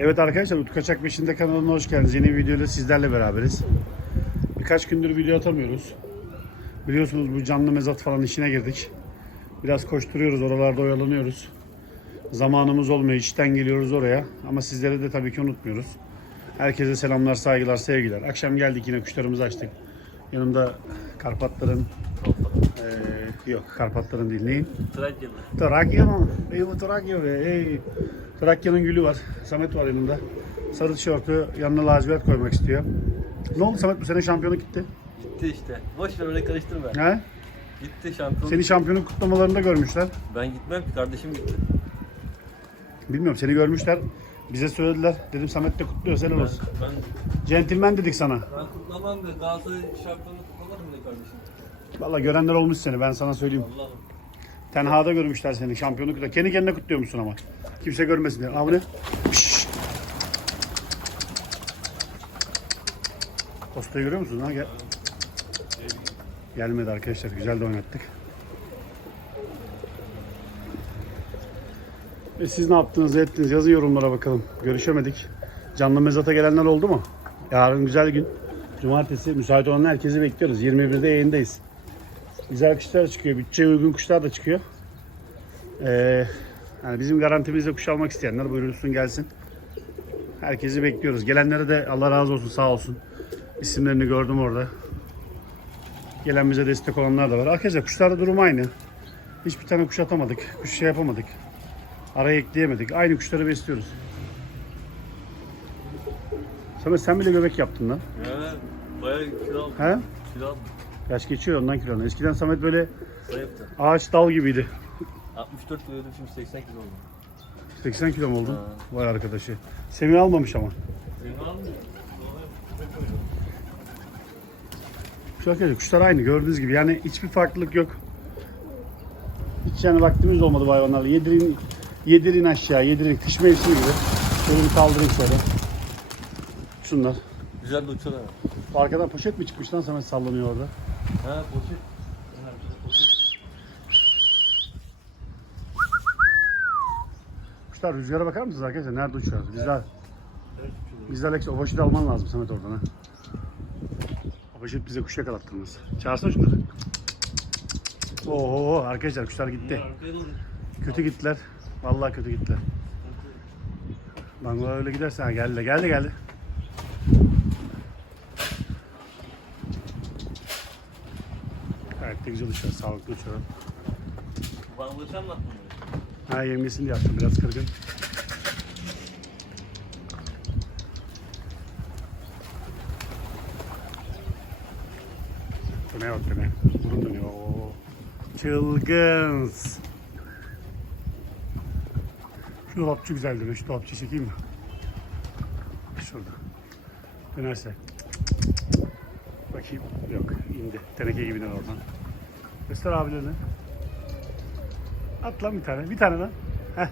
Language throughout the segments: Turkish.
Evet arkadaşlar Utku Kaçak Peşinde kanalına hoş geldiniz. Yeni bir videoyla sizlerle beraberiz. Birkaç gündür video atamıyoruz. Biliyorsunuz bu canlı mezat falan işine girdik. Biraz koşturuyoruz, oralarda oyalanıyoruz. Zamanımız olmuyor, işten geliyoruz oraya. Ama sizleri de tabii ki unutmuyoruz. Herkese selamlar, saygılar, sevgiler. Akşam geldik yine kuşlarımızı açtık. Yanımda Karpatların, eee, yok Karpatların değil neyin? Trakya mı? Ey bu Trakya be. Ey. Trakya'nın gülü var. Samet var yanında. Sarı tişörtü yanına lacivert koymak istiyor. Ne oldu Samet bu sene şampiyonluk gitti. Gitti işte. Boş ver öyle karıştırma. He? Gitti şampiyon. Seni şampiyonluk kutlamalarında görmüşler. Ben gitmem ki kardeşim gitti. Bilmiyorum seni görmüşler. Bize söylediler. Dedim Samet de kutluyor helal olsun. Ben, Centilmen dedik sana. ben kutlamam da Galatasaray şampiyonluğu kutlamam ne kardeşim? Vallahi görenler olmuş seni ben sana söyleyeyim. Allah'ım. Tenha'da görmüşler seni şampiyonluk kutla. Kendi kendine kutluyormuşsun ama. Kimse görmesin diye. Abi ne? Pişş. Postayı görüyor musun? Ha, gel. Gelmedi arkadaşlar. Güzel de oynattık. E siz ne yaptınız, ettiniz? Yazın yorumlara bakalım. Görüşemedik. Canlı mezata gelenler oldu mu? Yarın güzel gün. Cumartesi müsait olan herkesi bekliyoruz. 21'de yayındayız. Güzel kuşlar çıkıyor. Bütçeye uygun kuşlar da çıkıyor. Ee, yani bizim garantimizle kuş almak isteyenler buyursun gelsin. Herkesi bekliyoruz. Gelenlere de Allah razı olsun sağ olsun. İsimlerini gördüm orada. Gelen bize destek olanlar da var. Arkadaşlar kuşlarda durum aynı. Hiçbir tane kuş atamadık. Kuş şey yapamadık. Araya ekleyemedik. Aynı kuşları besliyoruz. Samet sen bile göbek yaptın lan. Ya bayağı kilo aldım. He? Kilo. Yaş geçiyor ondan kilonu. Eskiden Samet böyle Zayıftı. ağaç dal gibiydi. 64 kiloydum şimdi 80 kilo oldum. 80 kilo mu oldun? Vay arkadaşı. Semih almamış ama. Benim almıyor. Şu arkadaşlar kuşlar aynı gördüğünüz gibi. Yani hiçbir farklılık yok. Hiç yani vaktimiz olmadı bu hayvanlarla. Yedirin, yedirin aşağı, yedirin. Kış mevsimi gibi. Şöyle bir kaldırayım şöyle. Şunlar. Güzel de uçuyorlar. Arkadan poşet mi çıkmış lan Samet sallanıyor orada. Ha poşet. Kuşlar rüzgara bakar mısınız arkadaşlar? Nerede uçuyor? Bizler, Evet, uçuyorlar. bizler Alex o poşeti alman lazım Samet oradan ha. O poşet bize kuş yakalattırmaz. Çağırsana şunları. Oo arkadaşlar kuşlar gitti. Kötü gittiler. Vallahi kötü gittiler. Bangla öyle giderse ha geldi geldi geldi. Gayet de güzel uçuyor, sağlıklı uçuyor. Bangladeş anlattın mı? Ha yemgesini de yaptım biraz kırgın. Dönüyor bak dönüyor. Burun dönüyor. Oo. Çılgın. Şu dolapçı güzel dönüyor. Şu dolapçı çekeyim mi? Şurada. Dönerse. Bakayım. Yok indi. Teneke gibi dön oradan. Göster abilerine. At lan bir tane. Bir tane lan. Heh.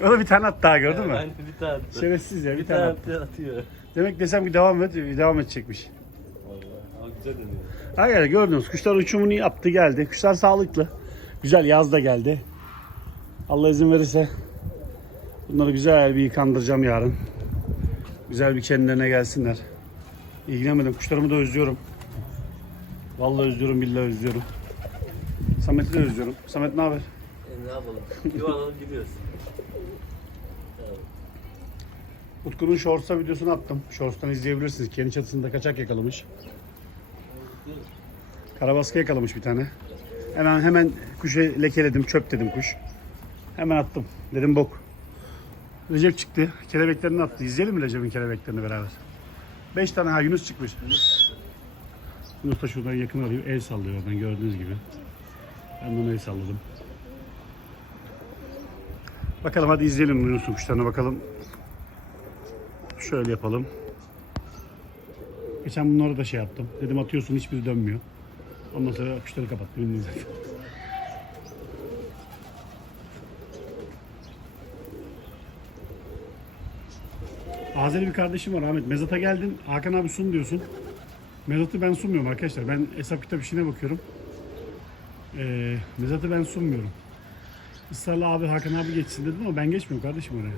o da bir tane at daha gördün mü? Ben bir tane attı. Şerefsiz ya bir, Bir tane tane at. attı atıyor. Demek desem ki devam et, devam edecekmiş. Vallahi. Güzel dönüyor. Hayır gördünüz kuşlar uçumunu yaptı geldi. Kuşlar sağlıklı. Güzel yaz da geldi. Allah izin verirse bunları güzel bir kandıracağım yarın. Güzel bir kendilerine gelsinler. İlgilenmedim. Kuşlarımı da özlüyorum. Vallahi özlüyorum, billahi özlüyorum. Samet'i de özlüyorum. Samet ne haber? E ne yapalım? Yuvarlanıp gidiyoruz. Utku'nun Shorts'a videosunu attım. Shorts'tan izleyebilirsiniz. Kendi çatısında kaçak yakalamış. Karabaskı yakalamış bir tane. Hemen hemen kuşu lekeledim, çöp dedim kuş. Hemen attım. Dedim bok. Recep çıktı. Kelebeklerini attı. İzleyelim mi Recep'in kelebeklerini beraber? Beş tane ha Yunus çıkmış. Yunus da şuradan yakın arıyor. El sallıyor oradan gördüğünüz gibi. Ben ona el salladım. Bakalım hadi izleyelim Yunus'un kuşlarına bakalım. Şöyle yapalım. Geçen bunları da şey yaptım. Dedim atıyorsun hiçbiri dönmüyor. Ondan sonra kuşları kapattım. Azeri bir kardeşim var Ahmet. Mezata geldin. Hakan abi sun diyorsun. Mezatı ben sunmuyorum arkadaşlar. Ben hesap kitap işine bakıyorum. Ee, mezatı ben sunmuyorum. Israrla abi Hakan abi geçsin dedim ama ben geçmiyorum kardeşim oraya.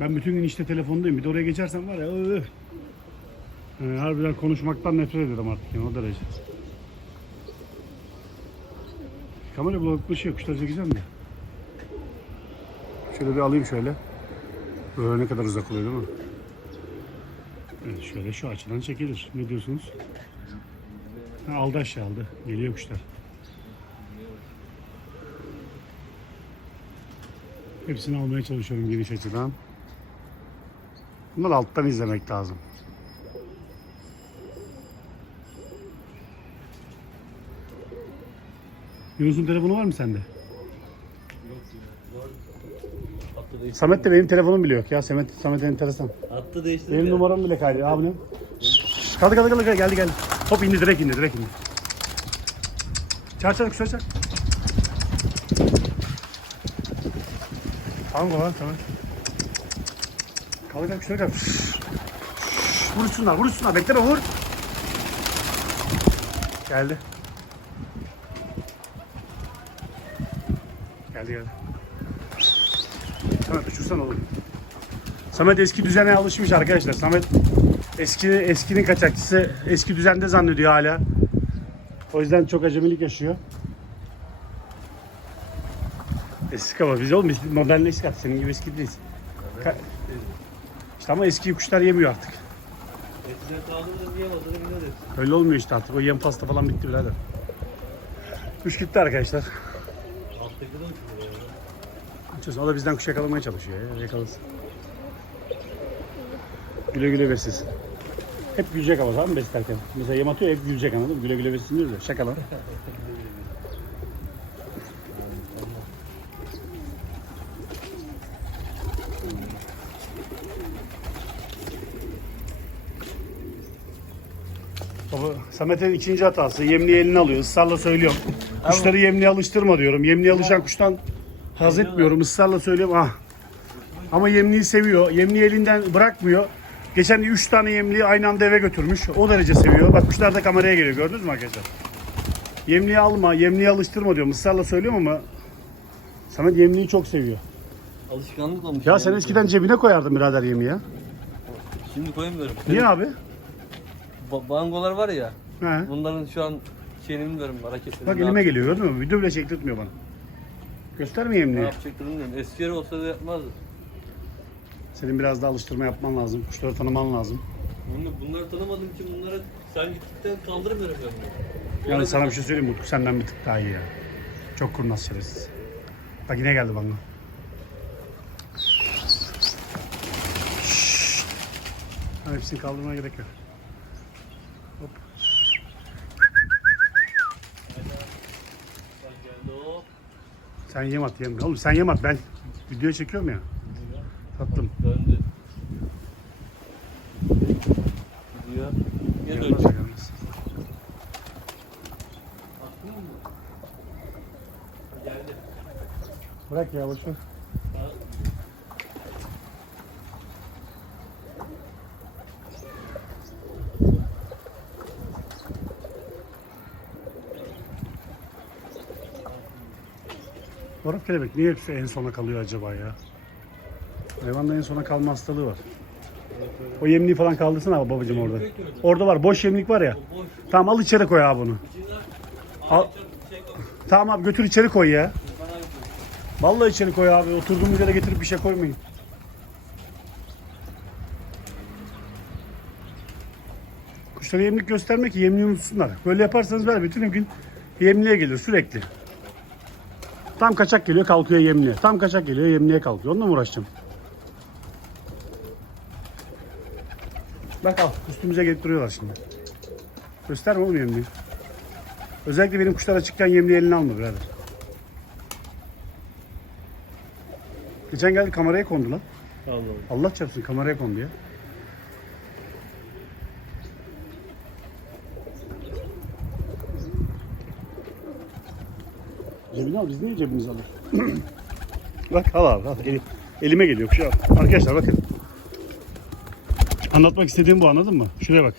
Ben bütün gün işte telefondayım. Bir de oraya geçersem var ya. ıı. Yani harbiden konuşmaktan nefret ederim artık yani o derece. Kamera bulanıklı şey kuşlar çekeceğim de. Şöyle bir alayım şöyle. Böyle ne kadar uzak oluyor değil mi? Evet şöyle şu açıdan çekilir. Ne diyorsunuz? Ha, aldı aşağı aldı. Geliyor kuşlar. Hepsini almaya çalışıyorum geniş açıdan. Bunları alttan izlemek lazım. Yunus'un telefonu var mı sende? Attı. Samet de benim telefonum bile yok ya. Samet, Samet enteresan. Attı değiştirdim. Benim numaram bile kaydı. Abi? Kaldı kaldı kaldı geldi geldi. Hop indi direkt indi direkt indi. Çağır çağır kuşa çağır. Tamam baba tamam. Kaldı kaldı kuşa kaldı. Vur üstünden vur üstünden bekleme vur. Geldi. Geldi geldi. Samet uçursan oğlum. Samet eski düzene alışmış arkadaşlar. Samet eski eskinin kaçakçısı eski düzende zannediyor hala. O yüzden çok acemilik yaşıyor. Eski ama biz oğlum biz modernleştik artık. Senin gibi eski değiliz. Ka- işte ama eski kuşlar yemiyor artık. Öyle olmuyor işte artık. O yem pasta falan bitti birader. Kuş gitti arkadaşlar. Alttaki ya. Açıyorsun. O da bizden kuş yakalamaya çalışıyor ya. Yakalasın. Güle güle beslesin. Hep gülecek ama tamam mı beslerken? Mesela yem atıyor hep gülecek anladın mı? Güle güle beslesin diyoruz ya. Şaka lan. Baba, Samet'in ikinci hatası. Yemliği eline alıyor. Israrla söylüyorum. Kuşları yemliğe alıştırma diyorum. Yemliğe alışan kuştan haz etmiyorum. Israrla söylüyorum. Ah. Ama yemliği seviyor. Yemliği elinden bırakmıyor. Geçen 3 tane yemliği aynı anda eve götürmüş. O derece seviyor. Bak kuşlar da kameraya geliyor. Gördünüz mü arkadaşlar? Yemliği alma, yemliği alıştırma diyorum. Israrla söylüyorum ama Samet yemliği çok seviyor. Alışkanlık olmuş. Ya sen eskiden cebine koyardın birader yemi ya. Şimdi koyamıyorum. Niye abi? Ba- bangolar var ya. He. Bunların şu an şeyini bilmiyorum. Bak elime geliyor gördün mü? Video bile çektirtmiyor bana. Gösterme Ne yemliği. yapacaktır bilmiyorum. Eski yeri olsa da yapmazdı. Senin biraz daha alıştırma yapman lazım. Kuşları tanıman lazım. Bunu, bunları tanımadığım için bunları sen gittikten kaldırmıyorum ben bunu. Yani sana bir şey söyleyeyim mi? Utku senden bir tık daha iyi ya. Çok kurnaz şerefsiz. Bak yine geldi bana. Ha, Hepsini kaldırmaya gerek yok. Hop. Bak geldi o. Sen yem at yem. Oğlum sen yem at ben video çekiyorum ya. Tatlım. Döndü. Gidiyor. Niye. Aklın mı? Geldi. Bırak ya boşver. Ha. Oraf kelebek niye hepsi en sona kalıyor acaba ya? Hayvanda en sona kalma hastalığı var. O yemliği falan kaldırsana abi babacım orada. Orada var boş yemlik var ya. Tamam al içeri koy abi bunu. Al. Tamam abi götür içeri koy ya. Vallahi içeri koy abi. Oturduğumuz yere getirip bir şey koymayın. Kuşlara yemlik göstermek ki yemliği unutsunlar. Böyle yaparsanız böyle bütün gün yemliğe gelir sürekli. Tam kaçak geliyor kalkıyor yemliğe. Tam kaçak geliyor yemliğe kalkıyor. Onunla mı uğraşacağım? Bak al üstümüze gelip duruyorlar şimdi. Gösterme oğlum yemliği. Özellikle benim kuşlar açıkken yemliği eline alma birader. Geçen geldi kameraya kondu lan. Allah Allah çarpsın kameraya kondu ya. Cebine al biz niye cebimize alıyoruz? Bak al abi al. Elim- elime geliyor şu an. Arkadaşlar bakın. Anlatmak istediğim bu anladın mı? Şuraya bak.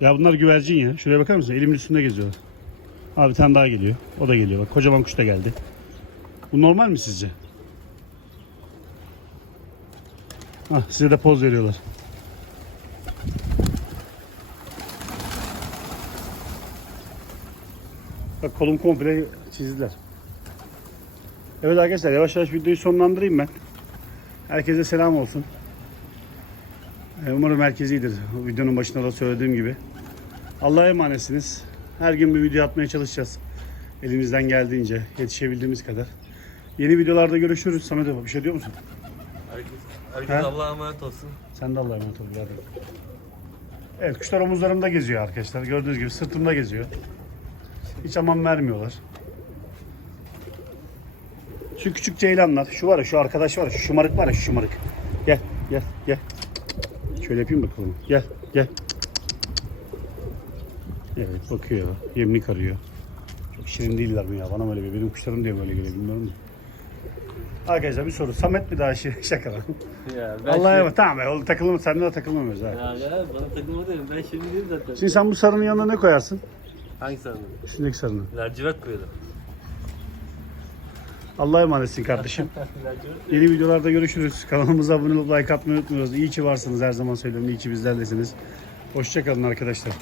Ya bunlar güvercin ya. Şuraya bakar mısın? Elimin üstünde geziyorlar. Abi bir tane daha geliyor. O da geliyor bak. Kocaman kuş da geldi. Bu normal mi sizce? Hah, size de poz veriyorlar. Bak kolum komple çizdiler. Evet arkadaşlar yavaş yavaş videoyu sonlandırayım ben. Herkese selam olsun. Ee, Umarım herkes iyidir. Videonun başında da söylediğim gibi. Allah'a emanetsiniz. Her gün bir video atmaya çalışacağız. Elimizden geldiğince, yetişebildiğimiz kadar. Yeni videolarda görüşürüz. Samet abi bir şey diyor musun? Herkes, herkes He? Allah'a emanet olsun. Sen de Allah'a emanet ol birader. Evet kuşlar omuzlarımda geziyor arkadaşlar. Gördüğünüz gibi sırtımda geziyor. Hiç aman vermiyorlar. Şu küçük ceylanlar, şu var ya şu arkadaş var ya şu şımarık var ya şu şımarık. Gel gel gel. Şöyle yapayım bakalım. Gel gel. Evet bakıyor. Yemlik arıyor. Çok şirin değiller mi ya? Bana böyle bir benim kuşlarım diye böyle geliyor bilmiyorum. da. Arkadaşlar bir soru. Samet mi daha şi- şaka lan? Ya ben Allah'a emanet. Tamam be. oğlum Takılma, sende de takılmamıyoruz ha. Ya ya bana takılma derim. Ben şimdi değil zaten. Şimdi sen bu sarının yanına ne koyarsın? Hangi sanırım? Üstündeki sarının. Lacivert koyalım. Allah'a emanetsin kardeşim. Yeni videolarda görüşürüz. Kanalımıza abone olup like atmayı unutmuyoruz. İyi ki varsınız her zaman söylüyorum. İyi ki bizlerlesiniz. Hoşçakalın arkadaşlar.